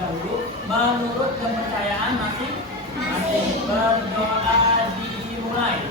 dahulu menurut kepercayaan masing-masing. Berdoa dimulai.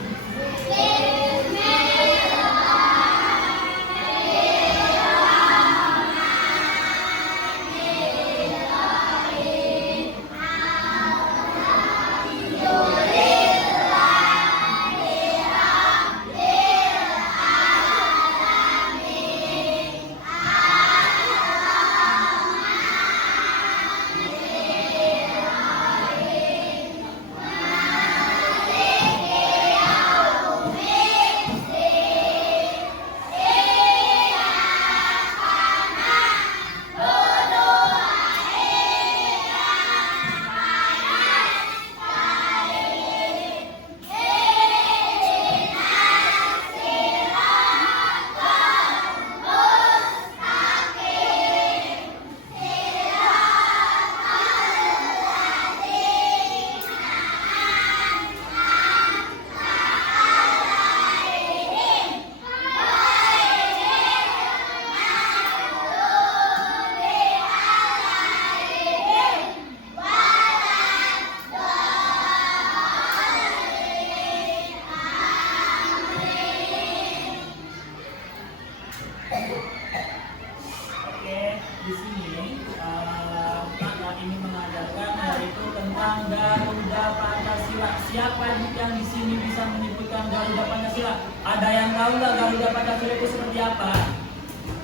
Di sini Pak ini mengajarkan yaitu tentang Garuda Pancasila. Siapa yang di sini bisa menyebutkan Garuda Pancasila? Ada yang tahu nggak Garuda Pancasila itu seperti apa?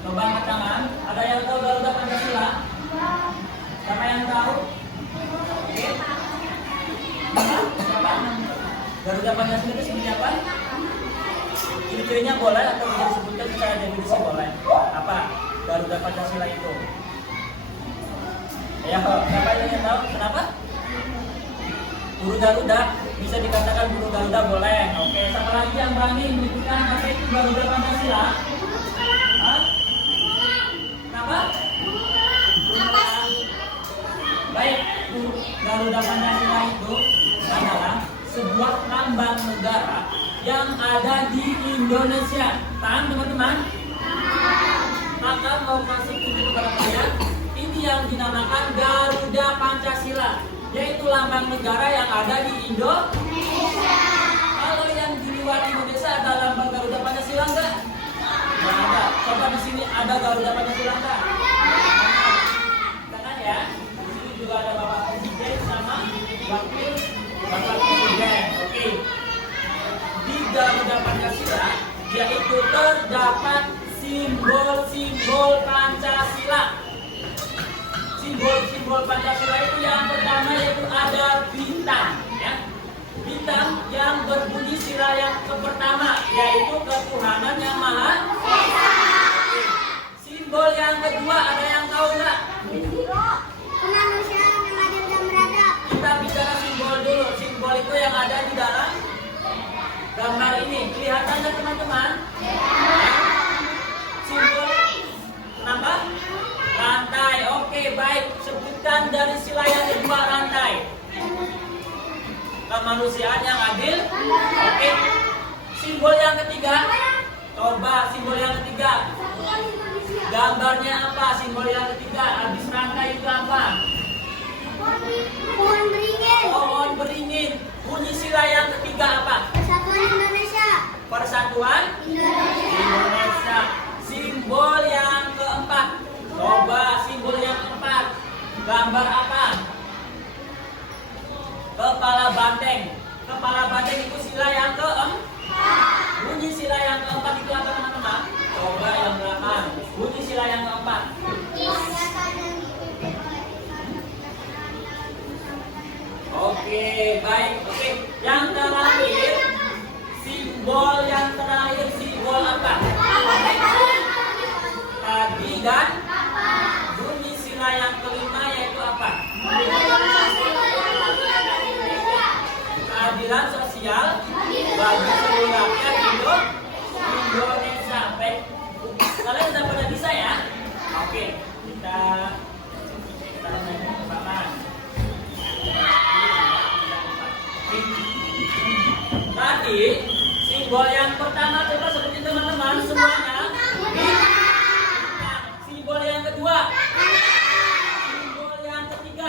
Coba angkat tangan. Ada yang tahu Garuda Pancasila? Siapa yang tahu? Oke. Siapa? Garuda Pancasila itu seperti apa? Ciri-cirinya boleh atau bisa disebutkan secara definisi boleh. Apa Garuda Pancasila itu? Ya, siapa yang tahu? Kenapa? Guru Garuda, bisa dikatakan guru Garuda boleh. Oke, siapa lagi yang berani menyebutkan apa itu Garuda Pancasila? Hah? Kenapa? Baik, Garuda Pancasila itu adalah sebuah lambang negara yang ada di Indonesia. Paham teman-teman? Maka mau kasih tunjuk kepada kalian, ini yang dinamakan Garuda Pancasila, yaitu lambang negara yang ada di Indonesia. Kalau yang di luar Indonesia ada lambang Garuda Pancasila enggak? Enggak ada. Coba di sini ada Garuda Pancasila enggak? Jangan ya. Di sini juga ada Bapak Presiden sama Wakil Bapak Presiden. Oke. Di Garuda Pancasila yaitu terdapat simbol-simbol Pancasila. Simbol-simbol Pancasila itu yang pertama yaitu ada bintang, ya. Bintang yang berbunyi sila yang pertama yaitu ketuhanan yang maha esa. Simbol yang kedua ada yang tahu nggak? Kemanusiaan yang adil dan beradab. Kita bicara simbol dulu. Simbol itu yang ada di dalam gambar ini. Kelihatan nggak teman-teman? Simbol kenapa? Rantai. Oke, baik. Sebutkan dari sila yang kedua rantai. Kemanusiaan yang adil. Oke. Simbol yang ketiga. Coba simbol yang ketiga. Gambarnya apa? Simbol yang ketiga. Habis rantai itu apa? Pohon beringin. Pohon beringin. Bunyi sila yang ketiga apa? Persatuan Indonesia. Persatuan Indonesia. Simbol yang keempat. Coba simbol yang keempat. Gambar apa? Kepala banteng. Kepala banteng itu sila yang keempat. Bunyi sila yang keempat itu apa teman-teman? Coba yang belakang. Bunyi sila yang keempat. Oke, baik. Oke, yang terakhir simbol yang terakhir simbol apa? Tadi dan bunyi sila yang kelima yaitu apa? Keadilan sosial bagi seluruh rakyat Indonesia. Baik, kalian sudah pada bisa ya? Oke, kita nanya ke Pak Mas. Tadi simbol yang pertama coba sebutin teman-teman semuanya. Simbol yang kedua. Simbol yang ketiga.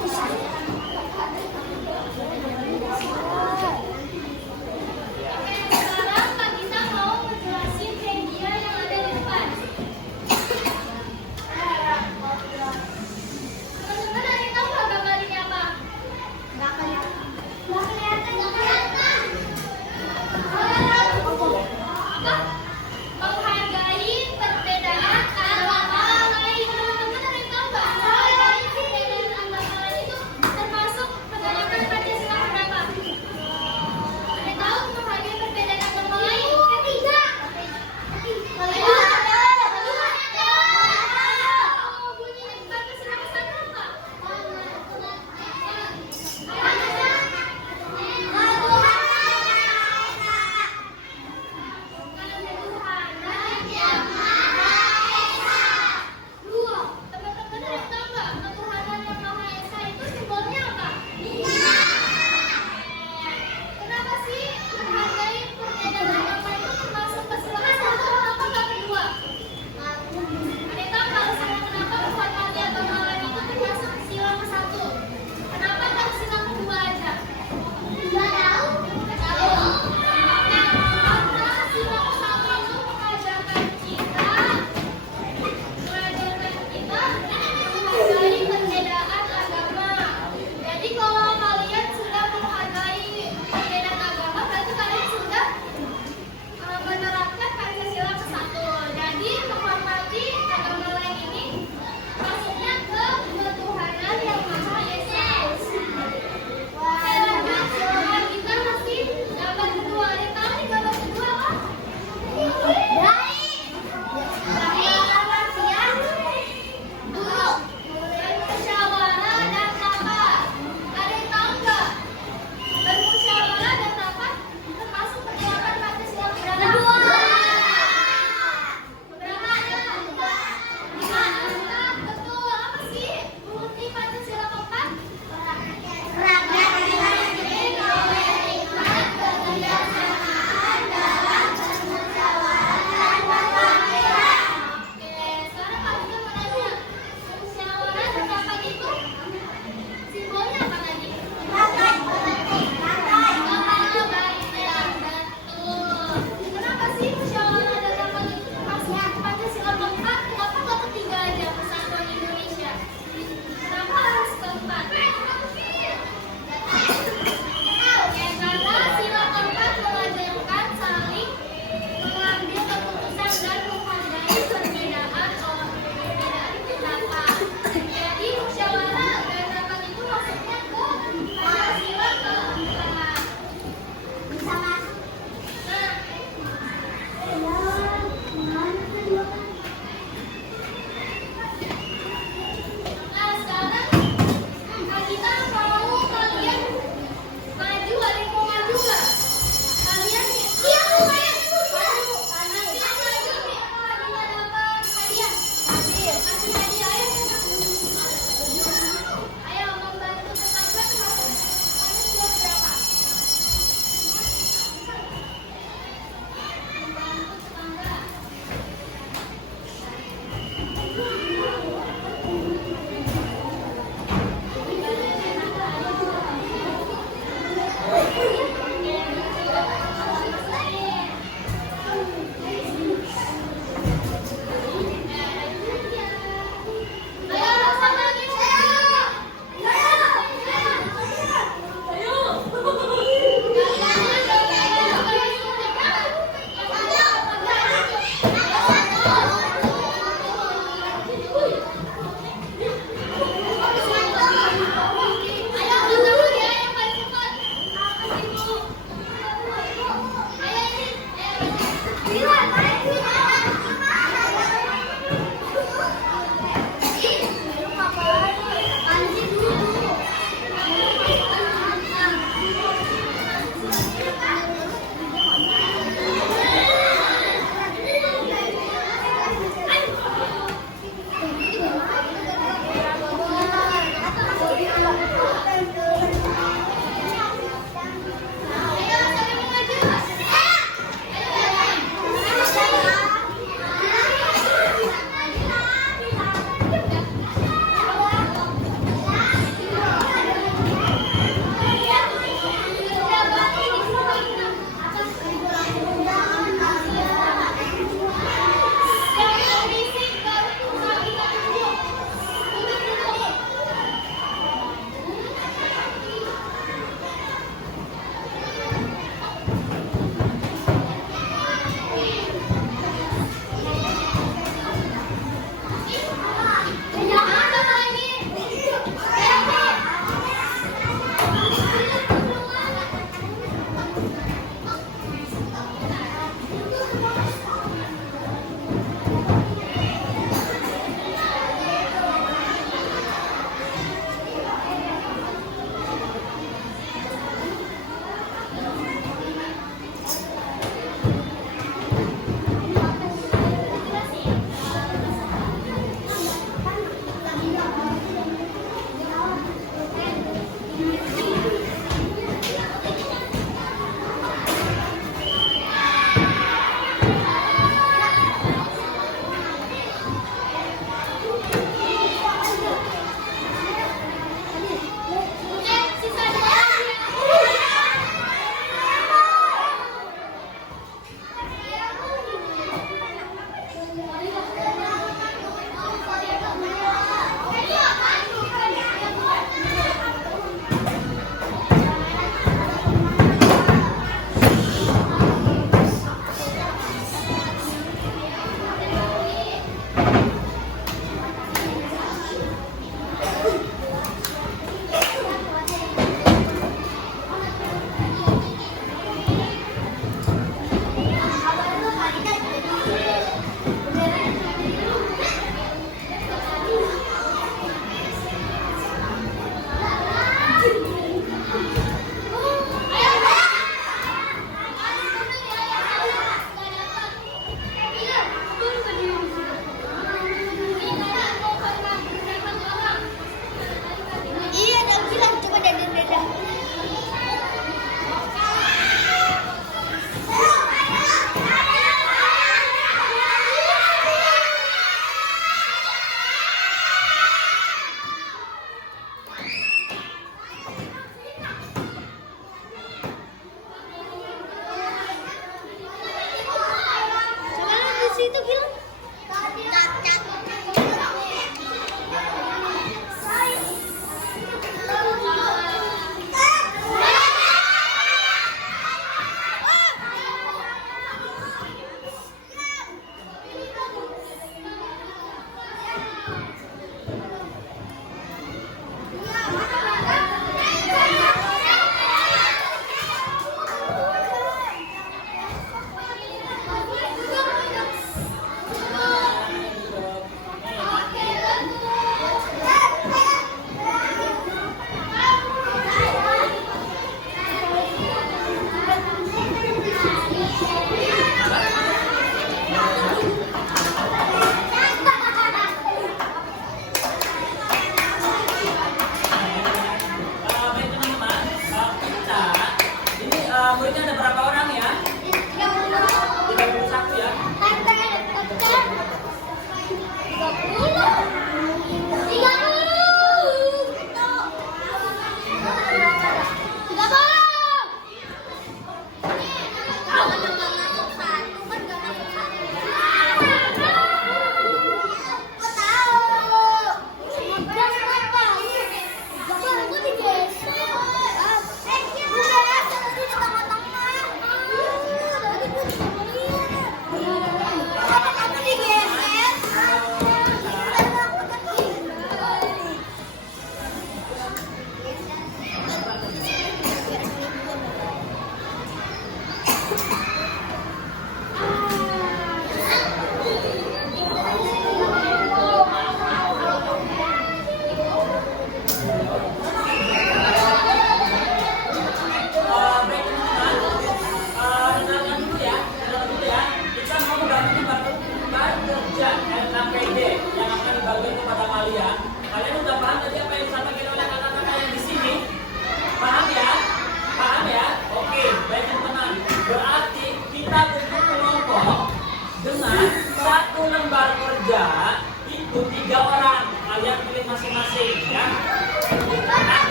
Sekarang Kak Gita mau ngejelasin media yang ada di depan. Teman-teman ada yang tahu nggak gambar ini apa? Nggak kelihatan. Nggak kelihatan. Nggak kelihatan. Apa? Menghargai perbedaan agama lain. Teman-teman ada yang tahu nggak? Menghargai perbedaan agama lain itu termasuk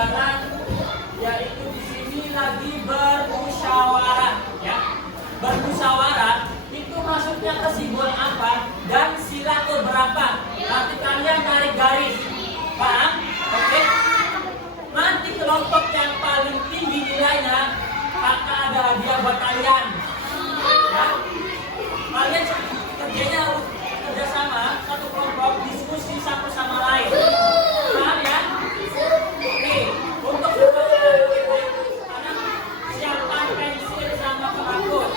pelajaran, yaitu di sini lagi bermusyawarah, ya. Bermusyawarah itu masuknya ke simbol apa dan sila keberapa? Nanti kalian tarik garis, paham? Oke? Nanti kelompok yang paling tinggi nilainya maka ada hadiah buat kalian. Ya. Kalian kerjanya harus kerjasama, satu kelompok, diskusi satu sama lain. Paham ya? Oke, untuk sekarang siapkan pensil sama penghapus.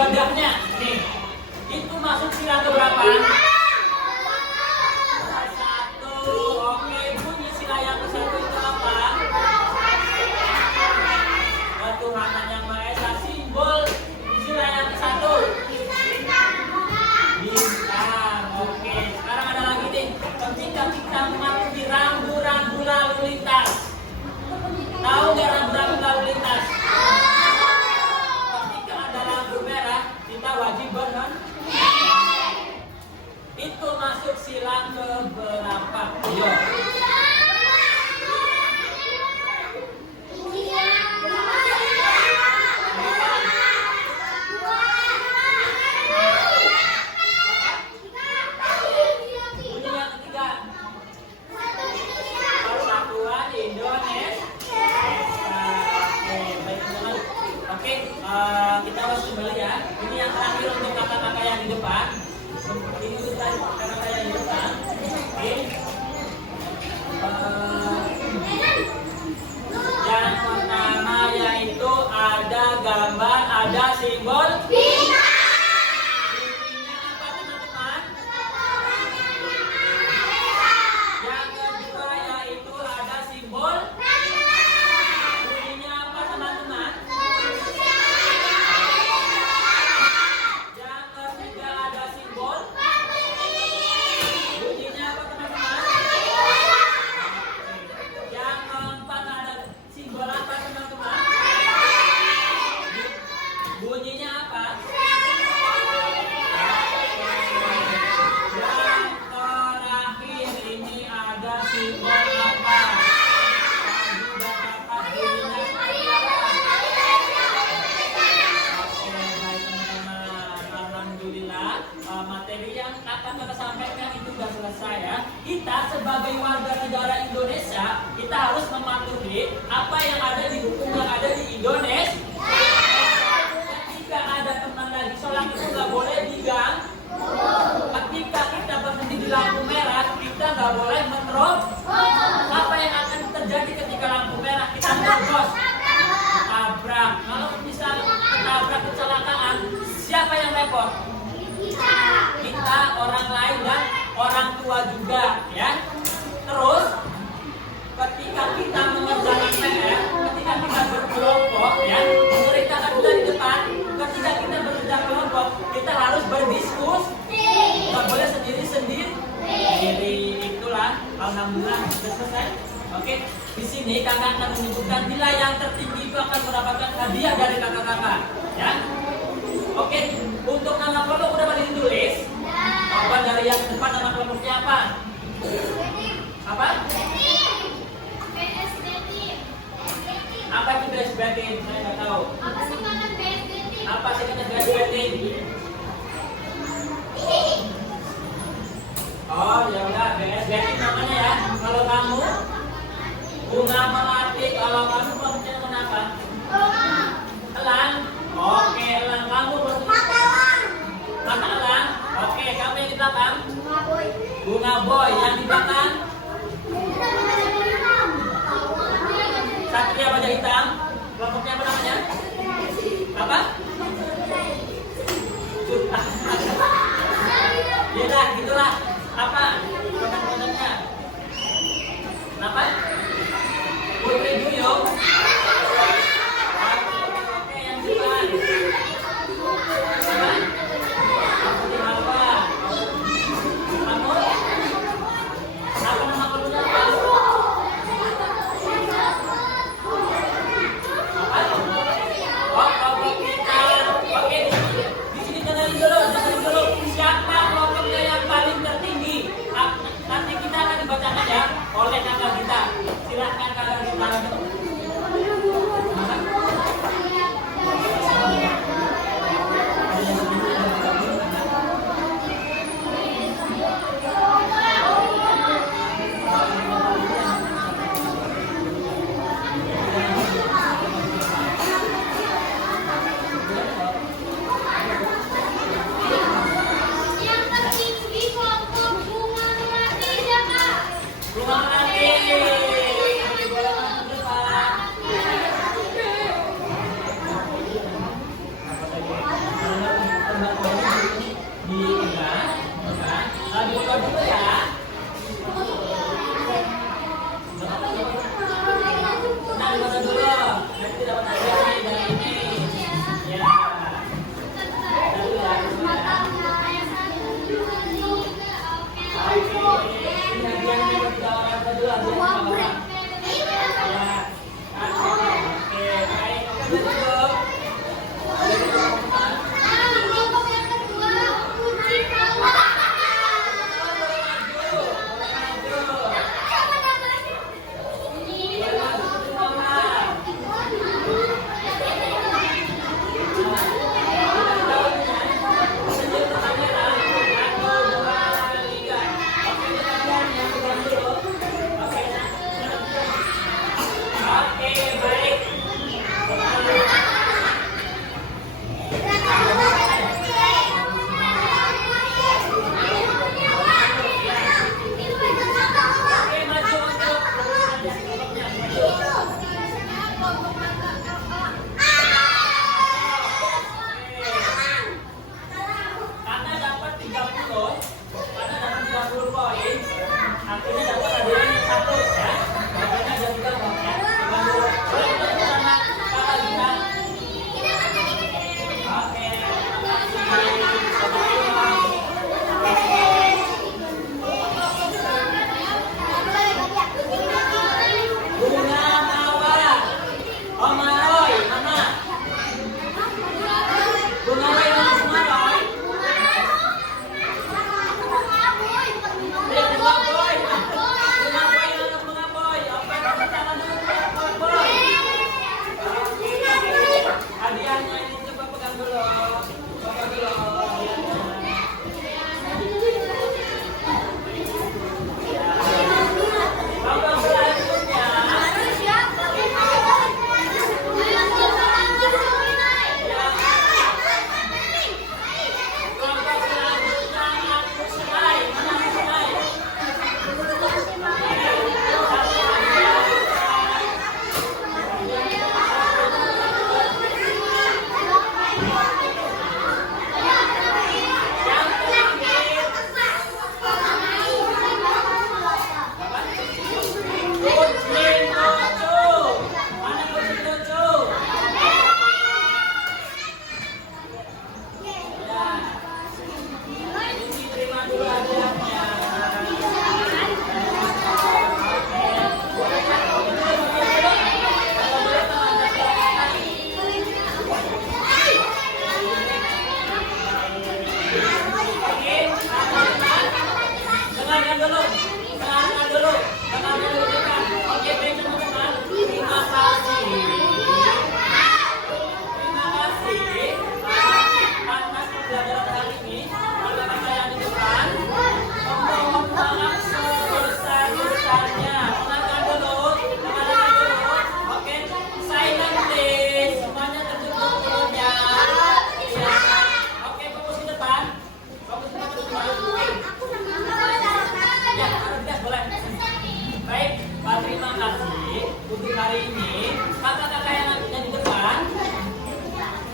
ibadahnya. Nih, itu masuk sila keberapa? Satu. Oke, bunyi sila yang ke-1 itu apa? Ketuhanan yang Maha Esa. Simbol sila yang ke-1. Bintang. Oke, sekarang ada lagi nih. Ketika kita mematuhi rambu-rambu lalu lintas. Tahu nggak rambu-rambu lalu lintas? Ketika ada lampu merah, kita wajib berhenti. Itu masuk sila keberapa? Ayo. Bunyi yang ketiga. Persatuan Indonesia. Oke, baik teman-teman. Oke, kita harus kembali ya. Ini yang terakhir untuk kata-kata yang di depan. Ini untuk kata-kata yang di depan. Oke. Yang pertama yaitu ada gambar, ada simbol. Bunyinya apa teman-teman? Yang kedua yaitu ada simbol. Bunyinya apa teman-teman? Yang ketiga ada simbol. Bunyinya apa teman-teman? Yang keempat ada simbol apa teman-teman? Bunyinya apa? Yang terakhir ini ada simbol apa? Sudah dapat bunyinya seperti apa? Oke, baik teman-teman. Alhamdulillah, materi yang akan kita sampaikan itu sudah selesai ya. Kita sebagai warga negara Indonesia, kita harus mematuhi apa yang ada di buku yang ada di Indonesia. Ketika ada teman lagi sholat itu nggak boleh diganggu. Ketika kita berhenti di lampu merah, kita nggak boleh menerobos. Apa yang akan terjadi ketika lampu merah? Kita menerobos, tabrak. Kalau misal tabrak kecelakaan, siapa yang repot? Kita, orang lain dan orang tua juga, ya. Terus, ketika kita mengerjakan PR, ketika kita berkelompok, ya, menceritakan dari depan. Ketika kita bekerja kelompok, kita harus berdiskusi. Nggak boleh sendiri-sendiri. Jadi itulah, alhamdulillah sudah selesai. Oke, di sini kakak akan menunjukkan nilai yang tertinggi itu akan mendapatkan hadiah dari kakak-kakak, ya. Oke, untuk nama kelompok udah pada ditulis. Apa dari yang depan nama kelompoknya apa? Apa? PSD Team. Apa itu BSB Team? Saya nggak tahu. Apa singkatan PSD Team? Apa sih kata BSB Team? Oh ya udah, BSB Team namanya ya. Kalau kamu Bunga Melati, kalau kamu kelompoknya kenapa? Elang. Oke, elang kamu Mata elang. Oke, kamu yang di belakang? Bunga Boy. Yang di belakang? Satria Baja Hitam. Kelompoknya apa namanya? Apa? dulu. Tangan dulu. Tangannya dulu depan. Oke, baik teman-teman. Terima kasih. Terima kasih atas pembelajaran hari ini. Kakak-kakak yang di depan memohon maaf sebesar-besarnya. Tangan dulu. Tangan dulu. Oke, silent please. Semuanya tertutup mulutnya. Ya. Oke, fokus di depan. Fokus di depan. Ya, harus boleh. Baik, Pak, terima kasih untuk hari ini. Kakak-kakak yang di depan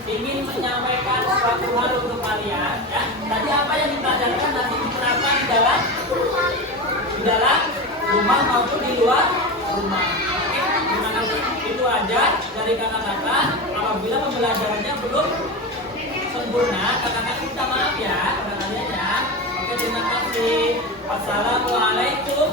ingin menyampaikan suatu hal untuk kalian. Ya, tadi apa yang dipelajarkan nanti diterapkan di dalam rumah maupun di luar rumah. Oke, terima kasih. Itu aja dari kakak-kakak. Apabila pembelajarannya belum sempurna, kakak-kakak minta maaf ya pada kalian ya. Oke, terima kasih. Wassalamualaikum